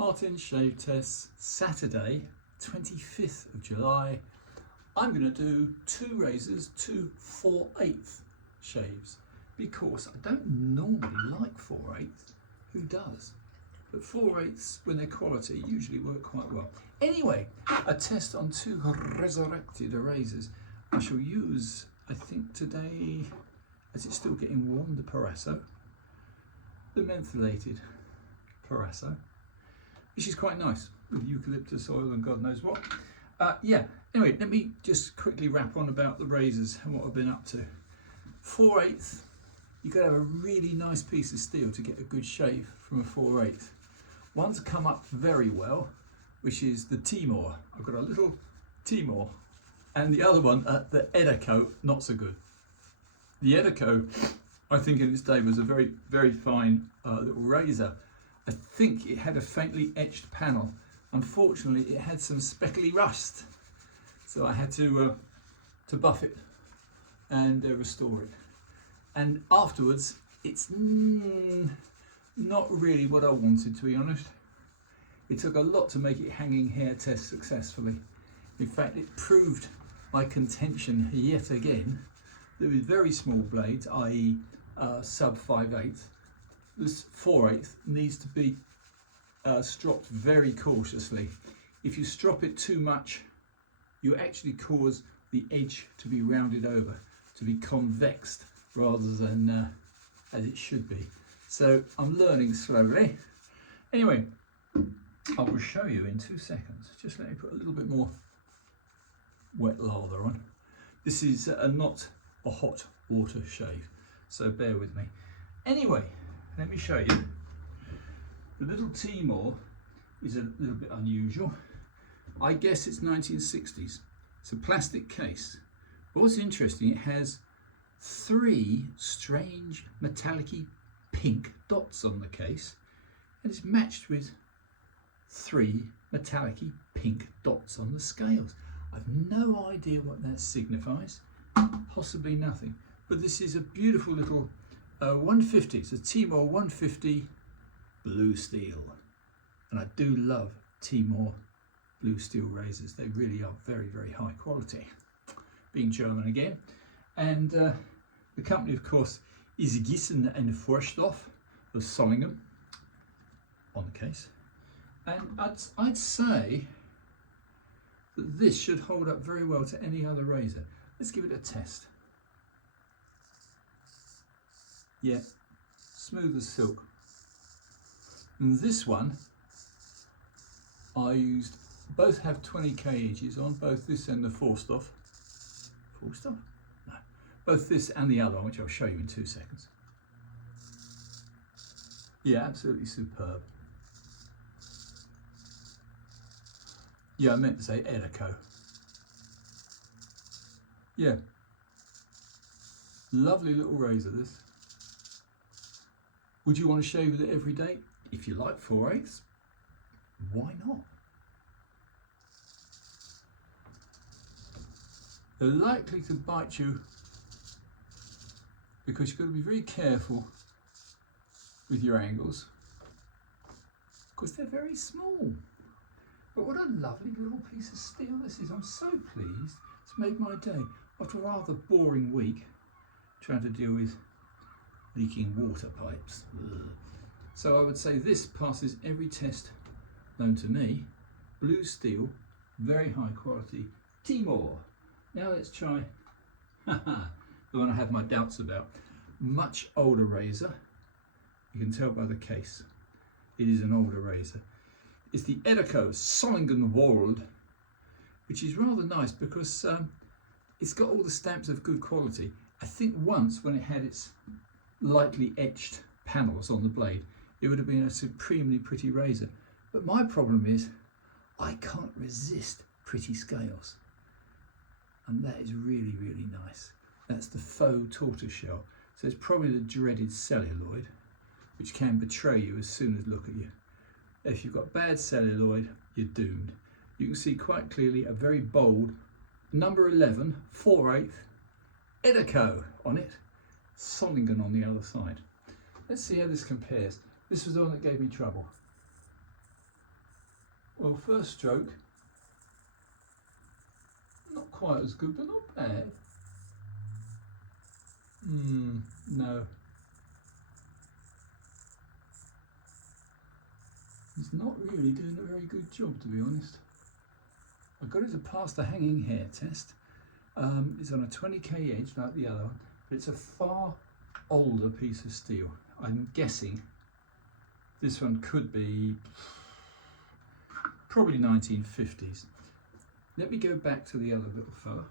Martin's Shave Tests, Saturday, 25th of July. I'm going to do two razors, two 4/8 shaves, because I don't normally like 4/8. Who does? But 4/8, when they're quality, usually work quite well. Anyway, a test on two resurrected razors. I shall use, I think today, as it's still getting warm, the Parasso, the mentholated Parasso, which is quite nice with eucalyptus oil and God knows what. Yeah, anyway, let me just quickly wrap on about the razors and what I've been up to. 4/8, you've got to have a really nice piece of steel to get a good shave from a 4/8. One's come up very well, which is the Timor. I've got a little Timor, and the other one, the Edeco, not so good. The Edeco, I think in its day was a very, very fine little razor. I think it had a faintly etched panel. Unfortunately, it had some speckly rust, so I had to buff it and restore it. And afterwards, it's not really what I wanted, to be honest. It took a lot to make it hanging hair test successfully. In fact, it proved my contention yet again that with very small blades, i.e. sub 5/8, this 4/8 needs to be stropped very cautiously. If you strop it too much, you actually cause the edge to be rounded over, to be convexed rather than as it should be. So I'm learning slowly. Anyway, I will show you in 2 seconds. Just let me put a little bit more wet lather on. This is not a hot water shave, so bear with me. Anyway, let me show you. The little Timor is a little bit unusual. I guess it's 1960s. It's a plastic case. But what's interesting, it has 3 strange metallic-y pink dots on the case, and it's matched with 3 metallic-y pink dots on the scales. I've no idea what that signifies, possibly nothing. But this is a beautiful little 150, it's a Timor 150 blue steel. And I do love Timor blue steel razors. They really are very, very high quality. Being German again. And the company, of course, is Gissen and Forstoff of Solingen on the case. And I'd say that this should hold up very well to any other razor. Let's give it a test. Yeah, smooth as silk. And this one, I used, both have 20k edges on, both this and the Forstoff. Forstoff? No. Both this and the other one, which I'll show you in 2 seconds. Yeah, absolutely superb. Yeah, I meant to say Edeco. Yeah. Lovely little razor, this. Would you want to shave with it every day? If you like 4/8, why not? They're likely to bite you because you've got to be very careful with your angles because they're very small. But what a lovely little piece of steel this is. I'm so pleased. It's made my day. After a rather boring week trying to deal with leaking water pipes. Ugh. So I would say this passes every test known to me. Blue steel, very high quality. Timor. Now let's try the one I have my doubts about. Much older razor. You can tell by the case. It is an older razor. It's the Edeco Solingen World, which is rather nice because it's got all the stamps of good quality. I think once when it had its lightly etched panels on the blade, it would have been a supremely pretty razor. But my problem is I can't resist pretty scales. And that is really, really nice. That's the faux tortoiseshell. So it's probably the dreaded celluloid, which can betray you as soon as look at you. If you've got bad celluloid, you're doomed. You can see quite clearly a very bold number 11, 4/8, Edeco on it, Solingen on the other side. Let's see how this compares. This was the one that gave me trouble. Well, first stroke, not quite as good, but not bad. No. It's not really doing a very good job, to be honest. I got it to pass the hanging hair test. It's on a 20k edge like the other one, but it's a far older piece of steel. I'm guessing this one could be probably 1950s. Let me go back to the other little fella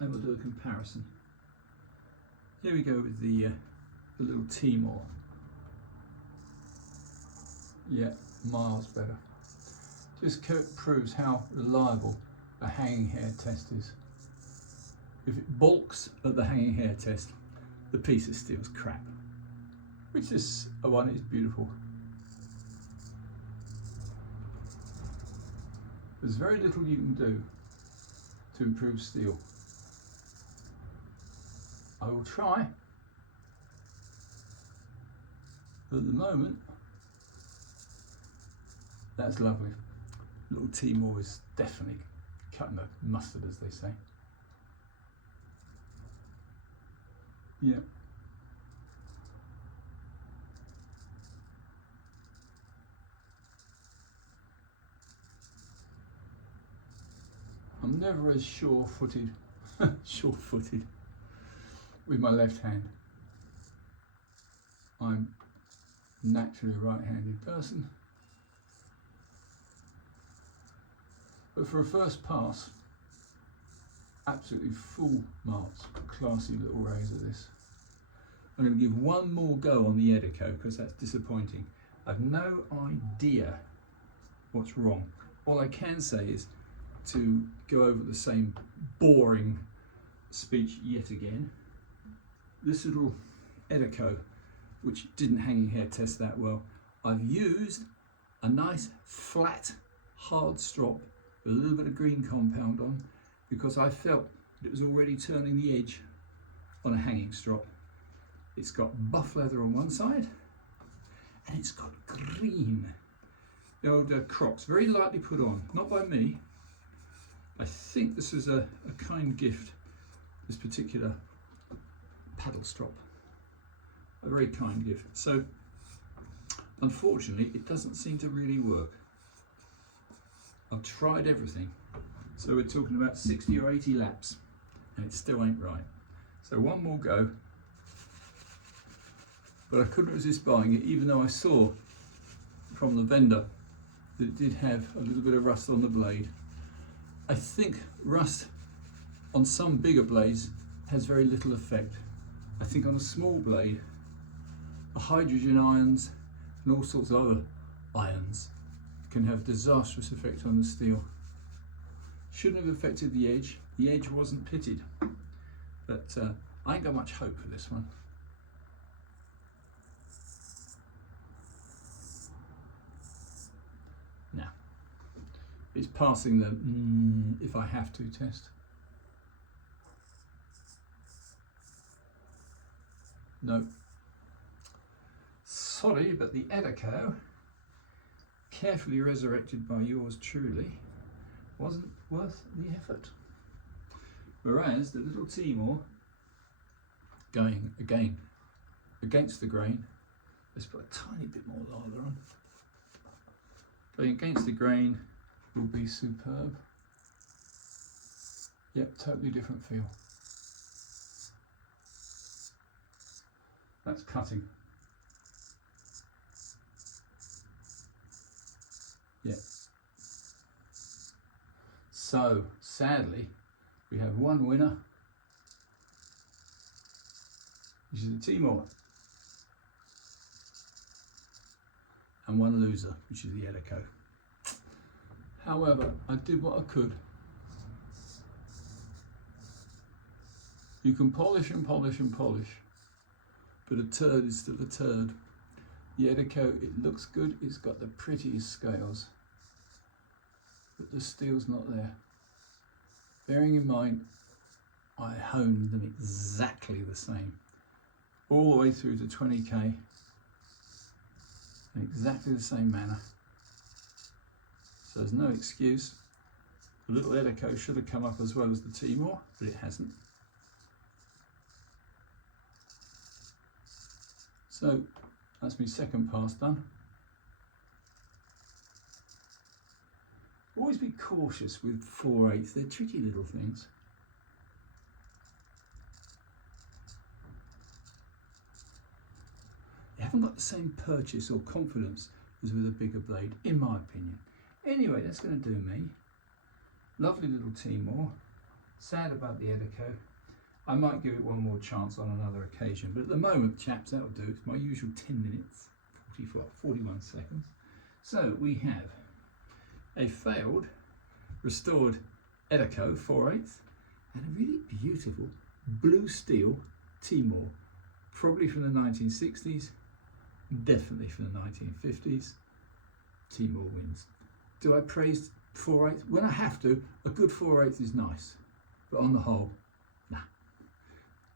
and we'll do a comparison. Here we go with the little Timor. Yeah, miles better. Just proves how reliable a hanging hair test is. If it balks at the hanging hair test, the piece of steel's crap. Which this one is beautiful. There's very little you can do to improve steel. I will try. But at the moment, that's lovely. Little Timor is definitely cutting the mustard, as they say. Yeah. I'm never as sure-footed with my left hand. I'm naturally a right-handed person. But for a first pass, absolutely full marks. Classy little razor this. I'm going to give one more go on the Edeco because that's disappointing. I've no idea what's wrong. All I can say is to go over the same boring speech yet again. This little Edeco, which didn't hanging hair test that well, I've used a nice flat hard strop with a little bit of green compound on because I felt it was already turning the edge on a hanging strop. It's got buff leather on one side and it's got green. The old Crocs, very lightly put on, not by me. I think this is a kind gift, this particular paddle strop. A very kind gift. So, unfortunately, it doesn't seem to really work. I've tried everything. So we're talking about 60 or 80 laps and it still ain't right. So one more go. But I couldn't resist buying it, even though I saw from the vendor that it did have a little bit of rust on the blade. I think rust on some bigger blades has very little effect. I think on a small blade, the hydrogen ions and all sorts of other ions can have disastrous effect on the steel. Shouldn't have affected the edge. The edge wasn't pitted, but I ain't got much hope for this one. Now, it's passing the if I have to test. No. Sorry, but the Edeco, carefully resurrected by yours truly, wasn't worth the effort. Whereas the little Timor, going again against the grain, let's put a tiny bit more lather on. Going against the grain will be superb. Yep, totally different feel. That's cutting. Yeah. So, sadly, we have one winner, which is the Timor, and one loser, which is the Edeco. However, I did what I could. You can polish and polish and polish, but a turd is still a turd. The Edeco, it looks good, it's got the prettiest scales, but the steel's not there. Bearing in mind, I honed them exactly the same, all the way through to 20k, in exactly the same manner. So there's no excuse. The little Edeco should have come up as well as the Timor, but it hasn't. So that's my second pass done. Always be cautious with 4/8. They're tricky little things. You haven't got the same purchase or confidence as with a bigger blade, in my opinion. Anyway, that's going to do me. Lovely little Timor. Sad about the Edeco. I might give it one more chance on another occasion, but at the moment, chaps, that'll do. It's my usual 10 minutes, 41 seconds. So we have a failed, restored Edeco 4/8 and a really beautiful blue steel Timor, probably from the 1960s, definitely from the 1950s. Timor wins. Do I praise 4/8? When I have to, a good 4/8 is nice, but on the whole, nah.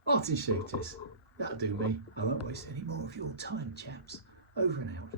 Martin Shooters, that'll do me. I won't waste any more of your time, chaps. Over and out.